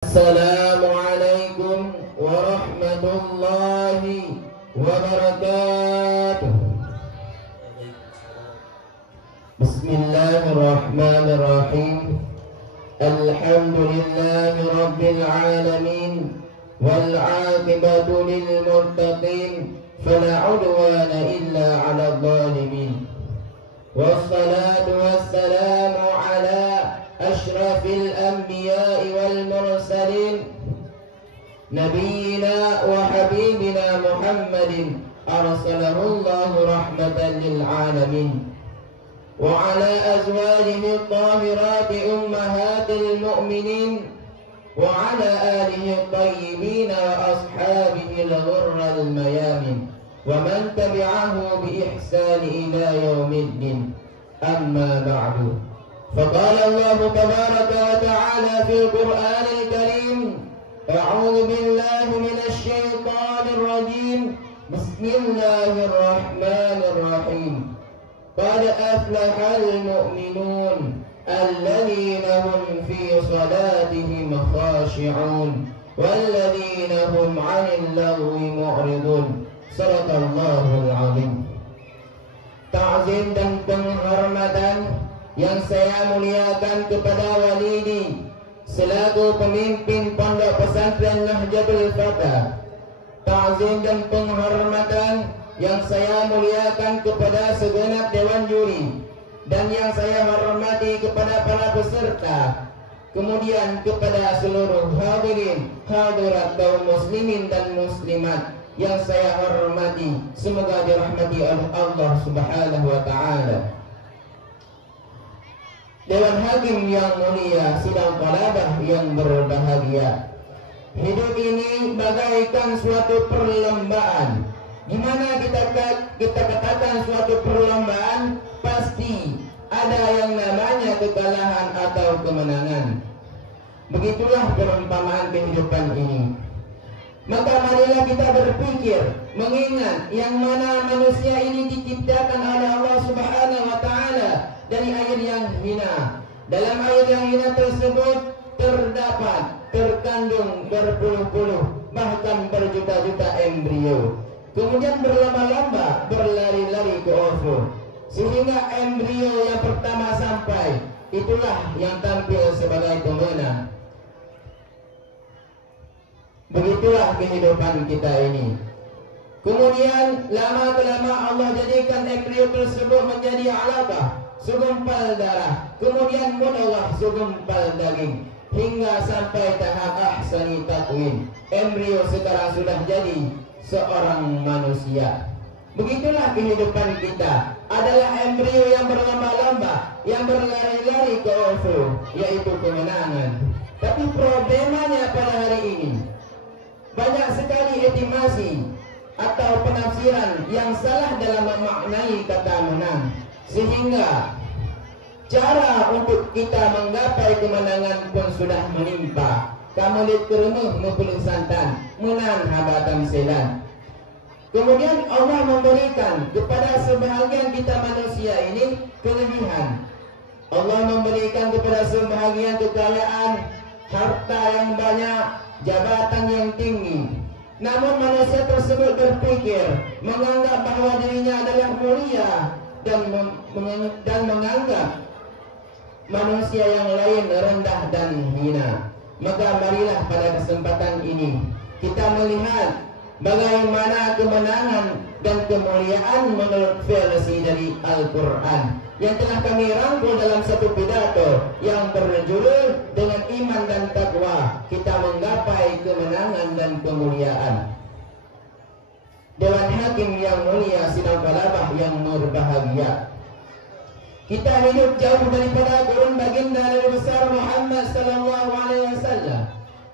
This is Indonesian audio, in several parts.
Assalamualaikum warahmatullahi wabarakatuh. Bismillahirrahmanirrahim. Alhamdulillahi rabbil alamin wal 'aqibatu lil muttaqin fala 'udwana illa 'alal zalimin. Wassalatu wassalamu ala ashrafil anbiya'i wal mursalin nabiyina wa habibina Muhammadin arsalahu Allahu rahmatan lil alamin wa ala azwajihi at-tahirati ummahatil mu'minin wa ala alihi at-tayyibin wa ashabihi al-ghurral mayamin wa man tabi'ahu bi ihsan ila yaumiddin. Amma ba'du. فقال الله تبارك وتعالى في القرآن الكريم: أعوذ بالله من الشيطان الرجيم بسم الله الرحمن الرحيم قد أفلح المؤمنون الذين هم في صلاتهم خاشعون والذين هم عن اللغو معرضون. صدق الله العظيم. Ta'zim dan penghormatan yang saya muliakan kepada walidi selaku pemimpin Pondok Pesantren Nahjatul Fatah. Ta'zim dan penghormatan yang saya muliakan kepada segenap dewan juri dan yang saya hormati kepada para peserta, kemudian kepada seluruh hadirin hadirat kaum muslimin dan muslimat yang saya hormati, semoga dirahmati oleh Allah Subhanahu wa taala. Dewan Hakim yang mulia, sidang talabah yang berbahagia. Hidup ini bagaikan suatu perlombaan. Di mana kita katakan suatu perlombaan, pasti ada yang namanya kekalahan atau kemenangan. Begitulah perumpamaan kehidupan ini. Maka marilah kita berpikir, mengingat yang mana manusia ini diciptakan oleh Allah Subhanahu wa taala dari air yang hina. Dalam air yang hina tersebut terkandung berpuluh-puluh bahkan berjuta-juta embrio. Kemudian berlomba-lomba, berlari-lari ke ovo, sehingga embrio yang pertama sampai, itulah yang tampil sebagai pemenang. Begitulah kehidupan kita ini. Kemudian lama-kelama Allah jadikan embrio tersebut menjadi alaqah, segumpal darah, kemudian mudghah, segumpal daging, hingga sampai tahap ahsani taqwim. Embrio sekarang sudah jadi seorang manusia. Begitulah kehidupan kita, adalah embrio yang berlomba-lomba, yang berlari-lari ke ovo, yaitu kemenangan. Tapi problemanya pada hari ini, banyak sekali estimasi atau penafsiran yang salah dalam memaknai kata menang, sehingga cara untuk kita menggapai kemenangan pun sudah menimpa. Kamu lihat kerenuh mempeluk santan, menang habatan selan. Kemudian Allah memberikan kepada sebahagian kita manusia ini kelebihan. Allah memberikan kepada sebahagian kekayaan, harta yang banyak, jabatan yang tinggi. Namun manusia tersebut berpikir, menganggap bahwa dirinya adalah mulia dan menganggap manusia yang lain rendah dan hina. Maka marilah pada kesempatan ini kita melihat bagaimana kemenangan dan kemuliaan menurut versi dari Al-Quran yang telah kami rangkul dalam satu pidato yang berjudul dengan iman dan takwa kita menggapai kemenangan dan kemuliaan. Dewan Hakim yang mulia, sidang talabah yang berbahagia, kita hidup jauh daripada kurun baginda Nabi besar Muhammad sallallahu alaihi wasallam,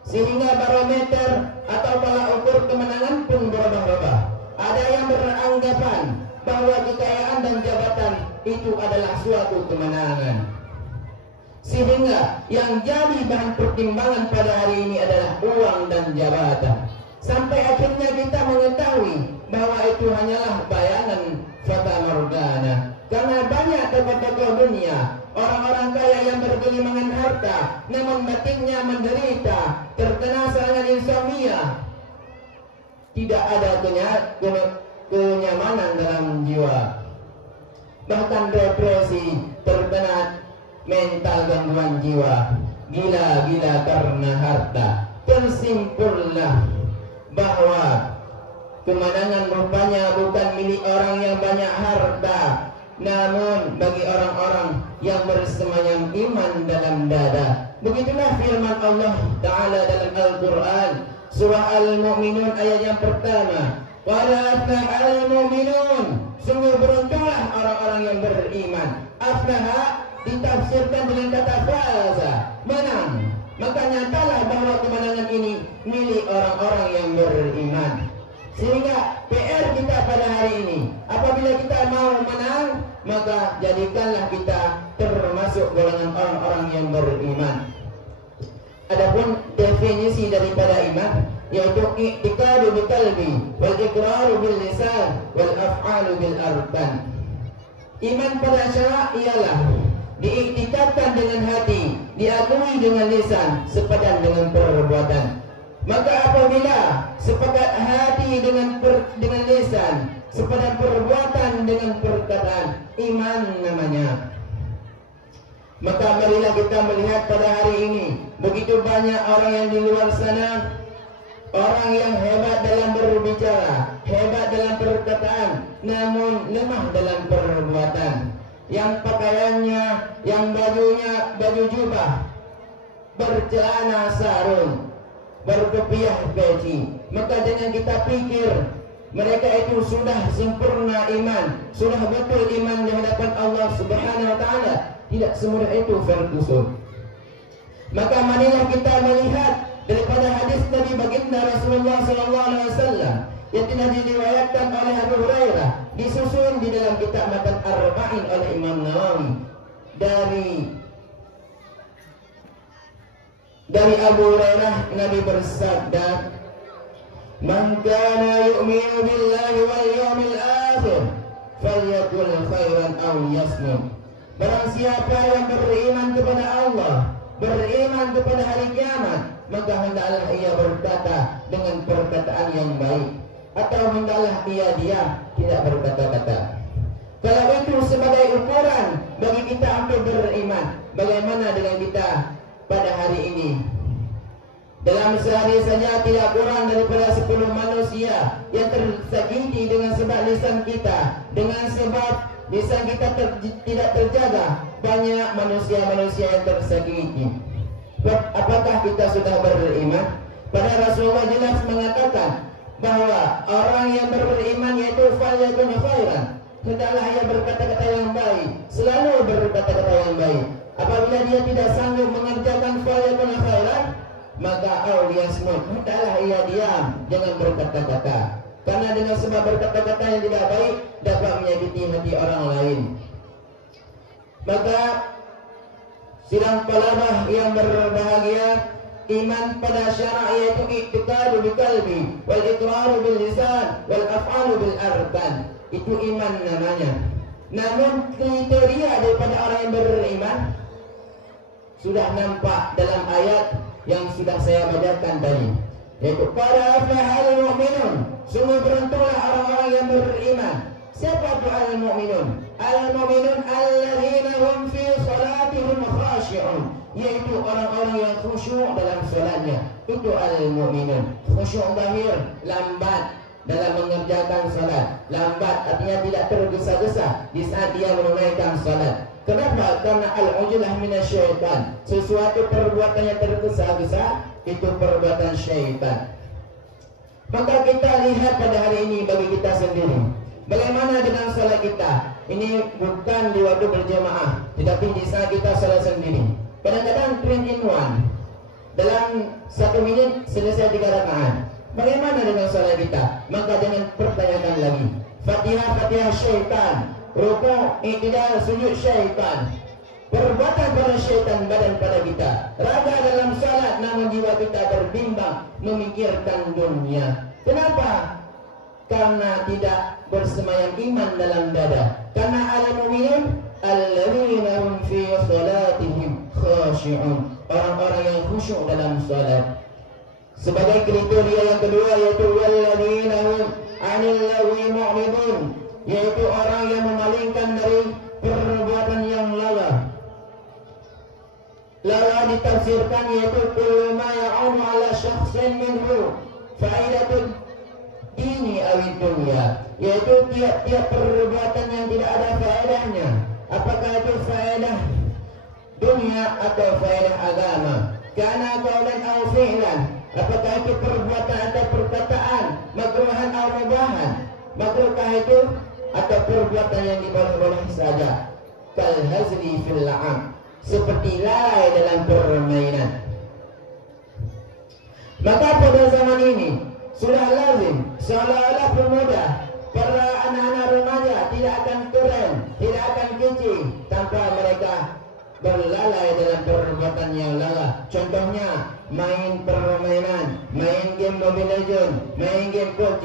sehingga barometer atau tolak ukur kemenangan pun berubah-ubah. Ada yang beranggapan bahwa kekayaan dan jabatan itu adalah suatu kemenangan, sehingga yang jadi bahan pertimbangan pada hari ini adalah uang dan jabatan. Sampai akhirnya kita mengetahui bahwa itu hanyalah bayangan fata morgana, Karena banyak tokoh-tokoh dunia, orang-orang kaya yang bergelimangan harta, namun batinnya menderita, terkena serangan insomnia. Tidak ada kenyamanan dalam jiwa. Bahkan depresi, terkena mental gangguan jiwa, gila-gila karena harta. Tersimpullah bahwa kemenangan rupanya bukan milik orang yang banyak harta, namun bagi orang-orang yang bersemayam iman dalam dada. Begitulah firman Allah Ta'ala dalam Al-Quran, surah Al-Mu'minun ayat yang pertama. Wala aflahal mu'minun, sungguh beruntunglah orang-orang yang beriman. Aflaha ditafsirkan dengan kata faza, menang. Maka nyatalah bahwa kemenangan ini milik orang-orang yang beriman. Sehingga PR kita pada hari ini, apabila kita mau menang, maka jadikanlah kita termasuk golongan orang-orang yang beriman. Adapun definisi daripada iman, yaitu i'tiqadu bil qalbi wal iqraru bil lisan wal af'alu bil arkan. Iman pada syarak ialah diiktikadkan dengan hati, diakui dengan lisan, sepadan dengan perbuatan. Maka apabila sepakat hati dengan lisan, sepadan perbuatan dengan perkataan, iman namanya. Maka marilah kita melihat pada hari ini, begitu banyak orang yang di luar sana, orang yang hebat dalam berbicara, hebat dalam perkataan, namun lemah dalam perbuatan. Yang pakaiannya, yang bajunya baju jubah, bercelana sarung, berkopiah peci, maka jangan kita pikir mereka itu sudah sempurna iman, sudah betul iman di hadapan Allah Subhanahu wa taala. Tidak semudah itu, Ferguson. Maka marilah kita melihat daripada hadis Nabi baginda Rasulullah sallallahu alaihi wasallam yang telah diriwayatkan oleh Abu Hurairah, disusun di dalam kitab Matan Arba'in oleh Imam Nawawi dari Abu Hurairah. Nabi bersabda, "Man kana yu'minu billahi wal yawmil akhir falyakul khairan aw yasmut." Barang siapa yang beriman kepada Allah, beriman kepada hari kiamat, maka hendaklah ia berkata dengan perkataan yang baik, atau hendaklah ia diam, tidak berkata-kata. Kalau itu sebagai ukuran bagi kita untuk beriman, bagaimana dengan kita pada hari ini? Dalam sehari saja tidak kurang daripada 10 manusia yang tersakiti dengan sebab lisan kita, dengan sebab lisan kita tidak terjaga. Banyak manusia-manusia yang tersakiti. Apakah kita sudah beriman? Pada Rasulullah jelas mengatakan bahwa orang yang beriman yaitu falyakun khairan, hendaklah ia berkata-kata yang baik, selalu berkata-kata yang baik. Apabila dia tidak sanggup mengerjakan falyakun khairan, maka auliyasmut, hendaklah ia diam, jangan berkata-kata. Karena dengan sebab berkata-kata yang tidak baik dapat menyakiti hati orang lain. Maka sidang talabah yang berbahagia, iman pada syarak yaitu i'tiqadu bil qalbi wal iqraru bil lisan wal af'alu bil arkan. Itu iman namanya. Namun kriteria daripada orang yang beriman sudah nampak dalam ayat yang sudah saya bacakan tadi, yaitu para aflahal mu'minun, sungguh beruntunglah orang-orang yang beriman. Siapa itu al-mu'minun? Al-mu'minun alladzina hum fi salatihim khashi'un, yaitu orang-orang yang khusyuk dalam salatnya. Itu al-mu'minun. Khusyuk zahir, lambat dalam mengerjakan salat. Lambat artinya tidak tergesa-gesa di saat dia menunaikan salat. Kenapa? Karena al-ujlah minasyaitan. Sesuatu perbuatan yang tergesa-gesa itu perbuatan syaitan. Maka kita lihat pada hari ini bagi kita sendiri, bagaimana dengan salat kita? Ini bukan di waktu berjamaah, tetapi di saat kita salat sendiri. Kadang-kadang 3 in 1. Dalam 1 minit selesai 3 rakaat. Bagaimana dengan salat kita? Maka jangan pertanyakan lagi. Fatihah syaitan, rukuk, i'tidal, sujud syaitan. Perbuatan pada syaitan badan pada kita. Raga dalam salat namun jiwa kita berbimbang memikirkan dunia. Kenapa? karena tidak bersemayam iman dalam dada. Karena al-mu'minun alladzina hum fi salatihim khashi'un, orang-orang yang khusyuk dalam salat. Sebagai kriteria yang kedua yaitu walladzina hum 'anil lagwi mu'ridun, yaitu orang yang memalingkan dari perbuatan yang lalai. Lalai ditafsirkan yaitu kullu ma ya'unu 'ala syakhsin minhu fa'idatul dini awid dunya, yaitu tiap-tiap perbuatan yang tidak ada faedahnya, apakah itu faedah dunia atau faedah agama. Karena qaulan aw fi'lan, apakah itu perbuatan atau perkataan, makruhan atau mubahan, makruhkah itu atau perbuatan yang diboleh-boleh saja. Kal hazli fil la'am, seperti lalai dalam permainan. Maka pada zaman ini sudah lazim, seolah-olah pemuda, para anak-anak remaja tidak akan keren, tidak akan kecil tanpa mereka berlalai dalam perbuatan yang lalai. Contohnya main permainan, main game Mobile Legends, main game PUBG,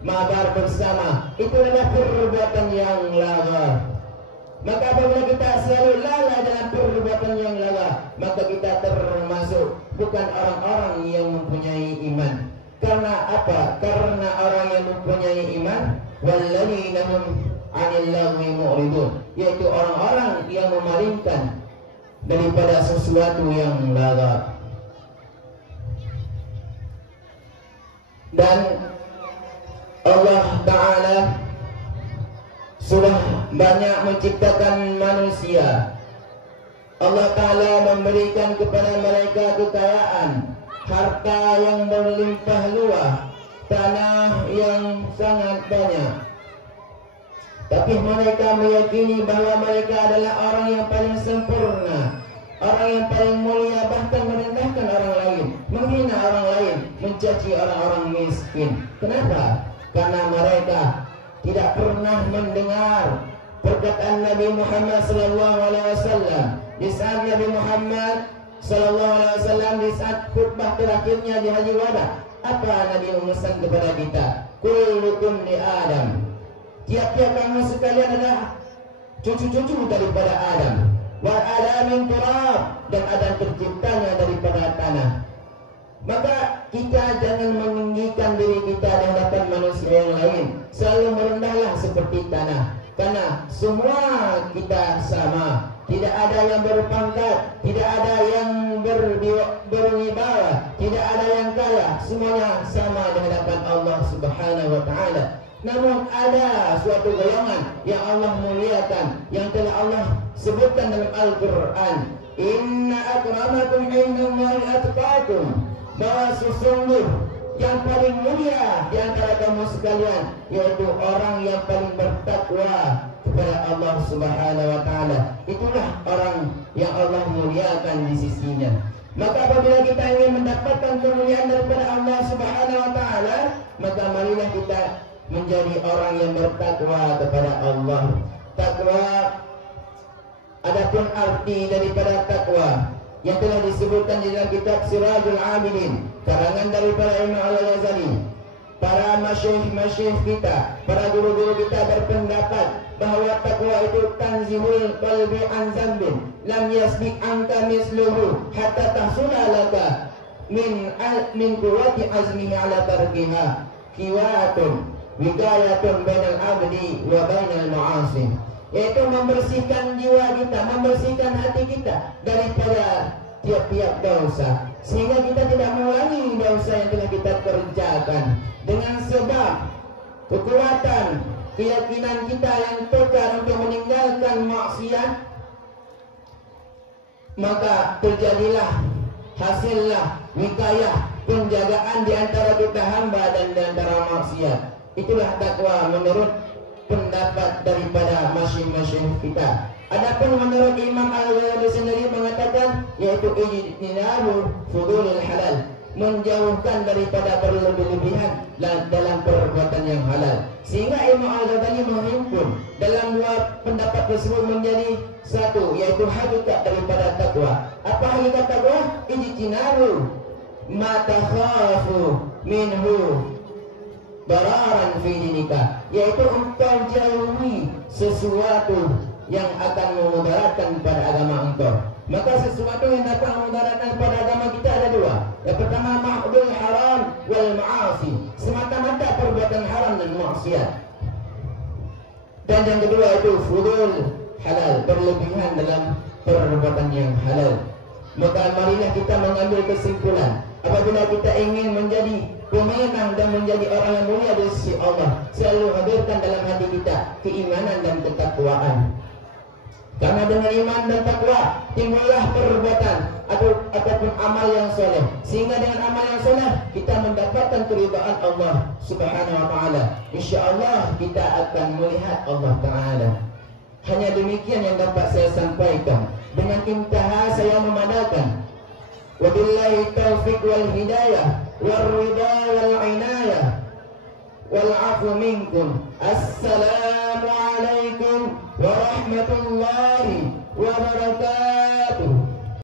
mabar bersama, itu adalah perbuatan yang lalai. Maka apabila kita selalu lalai dalam perbuatan yang lalai, maka kita termasuk bukan orang-orang yang mempunyai iman. Karena apa? Karena orang yang mempunyai iman, walladzina hum 'anil lagwi mu'ridun, yaitu orang-orang yang memalingkan daripada sesuatu yang lalai. Dan Allah Ta'ala sudah banyak menciptakan manusia. Allah Ta'ala memberikan kepada mereka kekayaan, harta yang berlimpah luas, tanah yang sangat banyak. Tapi mereka meyakini bahwa mereka adalah orang yang paling sempurna, orang yang paling mulia, bahkan merendahkan orang lain, menghina orang lain, mencaci orang-orang miskin. Kenapa? Karena mereka tidak pernah mendengar perkataan Nabi Muhammad SAW. Di saat Nabi Muhammad SAW di saat khutbah terakhirnya di Haji Wada, apa Nabi memesan kepada kita? Kullukum li Adam, tiap-tiap kamu sekalian adalah cucu-cucu daripada Adam. Wa Adamin turab, dan Adam terciptanya daripada tanah. Maka kita jangan meninggikan diri kita di hadapan manusia yang lain. Selalu merendahlah seperti tanah, karena semua kita sama. Tidak ada yang berpangkat, tidak ada yang berwibawa, tidak ada yang kaya. Semuanya sama di hadapan Allah Subhanahu wa Ta'ala. Namun ada suatu golongan yang Allah muliakan, yang telah Allah sebutkan dalam Al-Quran. Inna akramakum indallahi atqakum, bahwa sesungguh yang paling mulia di antara kamu sekalian yaitu orang yang paling bertakwa kepada Allah Subhanahu wa Ta'ala. Itulah orang yang Allah muliakan di sisinya. Maka apabila kita ingin mendapatkan kemuliaan daripada Allah Subhanahu wa Ta'ala, maka marilah kita menjadi orang yang bertakwa kepada Allah. Takwa, adapun arti daripada takwa yang telah disebutkan di dalam kitab Sirajul Abidin, karangan daripada Imam Al-Ghazali. Para masyayikh kita, para guru-guru kita berpendapat bahwa takwa itu tanzihul qalbi an zambin lam yasbiq anka misluhu hatta tahsula laka min quwwati azmihi ala tarkiha kiwatun wikayatun bainal abdi wa bainal ma'asi, yaitu membersihkan jiwa kita, membersihkan hati kita daripada tiap-tiap dosa, sehingga kita tidak mengulangi dosa yang telah kita kerjakan. Dengan sebab kekuatan keyakinan kita yang tekar untuk meninggalkan maksiat, maka terjadilah, hasillah wikayah, penjagaan di antara kita hamba dan di antara maksiat. Itulah takwa menurut pendapat daripada masing-masing kita. Adapun menurut Imam Al-Ghazali sendiri mengatakan yaitu ijtinabu fudulil halal, menjauhkan daripada berlebih-lebihan dalam perbuatan yang halal. Sehingga Imam Al-Ghazali menghimpun dalam dua pendapat tersebut menjadi satu, yaitu hakikat daripada takwa. Apa hakikat takwa? Ijtinabu ma takhafu minhu, bararan fi dinika, yaitu engkau jauhi sesuatu yang akan memudaratkan pada agama engkau. Maka sesuatu yang dapat memudaratkan pada agama kita ada dua. Yang pertama mahdul haram wal ma'asi, semata-mata perbuatan haram dan maksiat. Dan yang kedua itu fudul halal, berlebihan dalam perbuatan yang halal. Maka marilah kita mengambil kesimpulan, apabila kita ingin menjadi pemenang dan menjadi orang yang mulia di sisi Allah, selalu hadirkan dalam hati kita keimanan dan ketakwaan. Karena dengan iman dan takwa timbullah perbuatan ataupun amal yang soleh, sehingga dengan amal yang soleh kita mendapatkan keridhaan Allah Subhanahu wa taala. Insyaallah kita akan melihat Allah taala. Hanya demikian yang dapat saya sampaikan. Dengan intaha saya memadakan. Wabillahi taufiq wal hidayah wal ridha wal inayah wal afu minkum. Assalamualaikum warahmatullahi wabarakatuh.